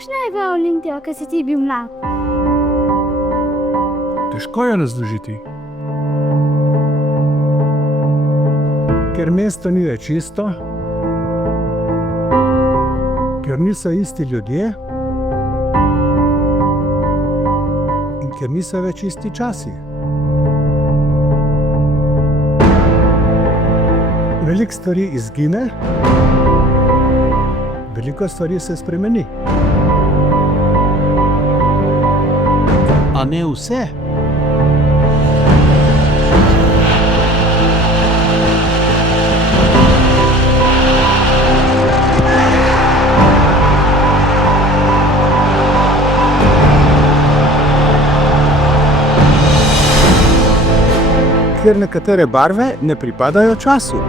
Kakšna je bila Olimpija, ko si ti bil mlad? Težko je razložiti. Ker mesto ni več isto, ker niso isti ljudje in ker niso več isti časi. Veliko stvari izgine, veliko stvari se spremeni. A ne vse. Ker nekatere barve ne pripadajo času.